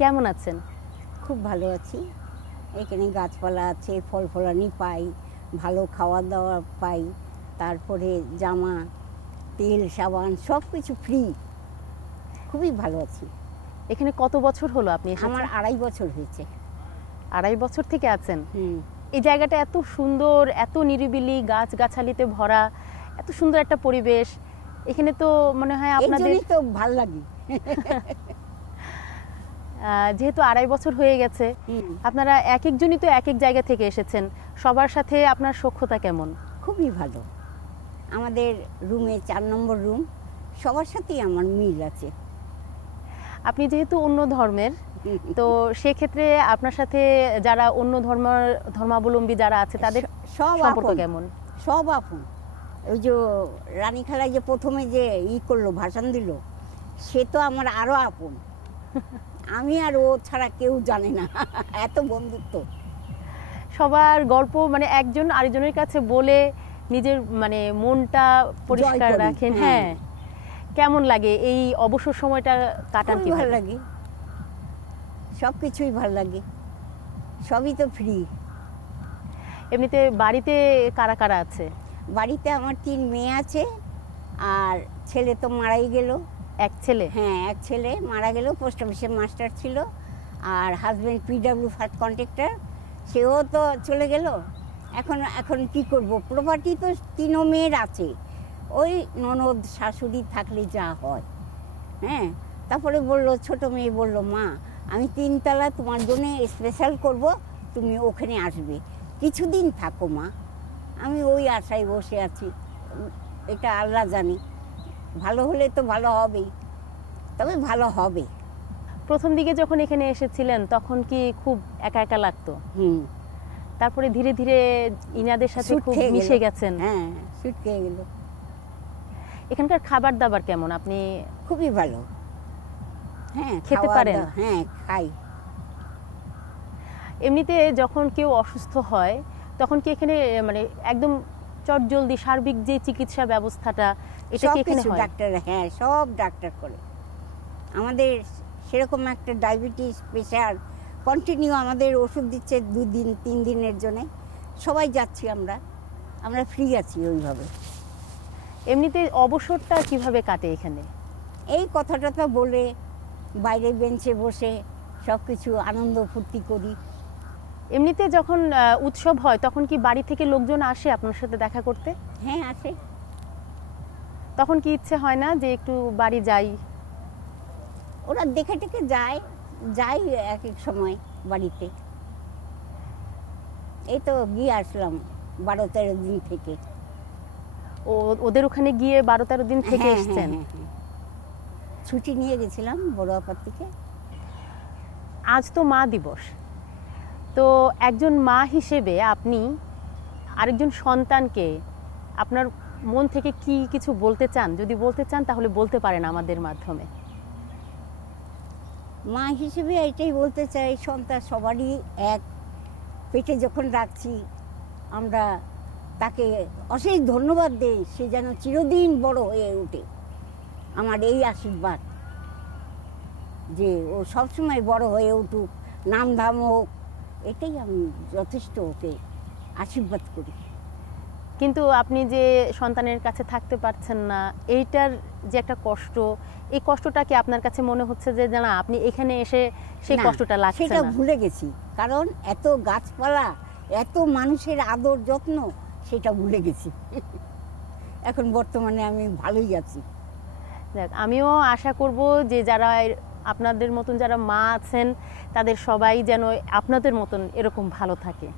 কেমন আছেন? খুব ভালো আছি। এখানে গাছপালা আছে, ফল ফলানি পাই, ভালো খাওয়া দাওয়া পাই, তারপরে জামা, তেল, সাবান সব কিছু ফ্রি। খুবই ভালো আছি। এখানে কত বছর হলো আপনি আমার এসেছেন? 2.5 বছর হয়েছে। 2.5 বছর থেকে আছেন। হুম। এই জায়গাটা এত সুন্দর, এত নিরিবিলি, গাছগাছালিতে ভরা, এত সুন্দর একটা পরিবেশ। এখানে তো মনে হয় এই আপনাদের জন্যই তো ভাল লাগে। যেহেতু 2.5 বছর হয়ে গেছে, হুম। আপনারা এক একজনই তো এক এক জায়গা থেকে এসেছেন। সবার সাথে আপনার সখ্যতা কেমন? খুবই ভালো। আমাদের রুমে 4 নম্বর রুম, সবার সাথেই আমার মিল আছে। আপনি যেহেতু অন্য ধর্মের, তো সেক্ষেত্রে আপনার সাথে যারা অন্য ধর্মাবলম্বী যারা আছে তাদের সব সম্পর্ক আপন, কেমন? সব আপন। ওই যে রানী খালায় যে প্রথমে যে করলো, ভাষণ দিল, সে তো আমার আরো আপন। আমি আর ও ছাড়া কেউ জানে না, এত বন্ধুত্ব। সবার গল্প মানে একজন আরেকজনের কাছে বলে নিজের মানে মনটা পরিষ্কার করি, রাখেন। হ্যাঁ। হ্যাঁ, কেমন লাগে এই অবসর সময়টা কাটান খুবই ভালো কিভাবে? লাগে, সব কিছুই ভালো লাগে, সবই তো ফ্রি। এমনিতে বাড়িতে কারা কারা আছে? বাড়িতে আমার 3 মেয়ে আছে, আর ছেলে তো মারাই গেল। এক ছেলে? হ্যাঁ, এক ছেলে মারা গেল, পোস্ট অফিসে মাস্টার ছিল। আর হাজব্যান্ড পিডব্লিউ ফার্স্ট কন্ট্রাক্টর, সেও তো চলে গেল। এখন এখন কি করব, প্রপার্টি তো 3 মেয়ের আছে, ওই ননদ শাশুড়ি থাকলে যা হয়। হ্যাঁ, তারপরে বলল, ছোট মেয়ে বলল, মা আমি 3 তলা তোমার জন্য স্পেশাল করব, তুমি ওখানে আসবে, কিছুদিন থাকো মা। আমি ওই আশায় বসে আছি, এটা আল্লাহ জানি। ভালো হলে তো ভালো হবেই, তবে ভালো হবে। প্রথম দিকে যখন এখানে এসেছিলেন তখন কি খুব একা একা লাগতো? হুম। তারপরে ধীরে ধীরে ইনাদের সাথে সুট খুব খেয়ে মিশে গেল। গেছেন। হ্যাঁ, সুট খেয়ে গেল। এখানকার খাবার দাবার কেমন আপনি খুবই ভালো। হ্যাঁ, খেতে খাওয়া পারেন? দাওয়া, হ্যাঁ খাই। এমনিতে যখন কেউ অসুস্থ হয় তখন কি এখানে মানে একদম চটজলদি সার্বিক যে চিকিৎসা ব্যবস্থাটা এটা সব কি এখানে কিছু হয়? ডাক্তার, হ্যাঁ সব ডাক্তার করে। আমাদের সেরকম একটা ডায়াবেটিস, প্রেশার, কন্টিনিউ আমাদের ওষুধ দিচ্ছে 2 দিন 3 দিনের জন্যে। সবাই যাচ্ছি আমরা, আমরা ফ্রি আছি ওইভাবে। এমনিতে অবসরটা কিভাবে কাটে এখানে? এই কথাটা তো বলে বাইরে বেঞ্চে বসে সব কিছু আনন্দ ফুর্তি করি। এমনিতে যখন উৎসব হয় তখন কি বাড়ি থেকে লোকজন আসে আপনার সাথে দেখা করতে? হ্যাঁ, আসে। তখন কি ইচ্ছে হয় না যে একটু বাড়ি যাই? ওরা দেখে টেকে যায়, যাই এক এক সময় বাড়িতে। এই তো গিয়ে আসলাম 12-13 দিন থেকে। ও ওদের ওখানে গিয়ে 12-13 দিন থেকে হ্যাঁ, এসেছেন? হ্যাঁ, হ্যাঁ, হ্যাঁ। ছুটি নিয়ে গেছিলাম বড় আপার থেকে। আজ তো মা দিবস, তো একজন মা হিসেবে আপনি আরেকজন সন্তানকে আপনার মন থেকে কি কিছু বলতে চান? যদি বলতে চান তাহলে বলতে পারেন আমাদের মাধ্যমে। মা হিসেবে এটাই বলতে চাই, সন্তান সবারই এক। পেটে যখন রাখছি আমরা, তাকে অশেষ ধন্যবাদ দেই, সে যেন চিরদিন বড় হয়ে ওঠে। আমার এই আশীর্বাদ যে ও সবসময় বড় হয়ে উঠুক, নাম ধাম হোক, এটাই আমি যথেষ্ট ওকে আশীর্বাদ করি। কিন্তু আপনি যে সন্তানের কাছে থাকতে পারছেন না, এইটার যে একটা কষ্ট, এই কষ্টটা কি আপনার কাছে মনে হচ্ছে যে না আপনি এখানে এসে সেই না, কষ্টটা লাগছে সেটা না? ভুলে গেছি, কারণ এত গাছপালা, এত মানুষের আদর যত্ন, সেটা ভুলে গেছি। এখন বর্তমানে আমি ভালোই আছি। দেখ, আমিও আশা করব যে যারা আপনাদের মতন যারা মা আছেন তাদের সবাই যেন আপনাদের মতন এরকম ভালো থাকে।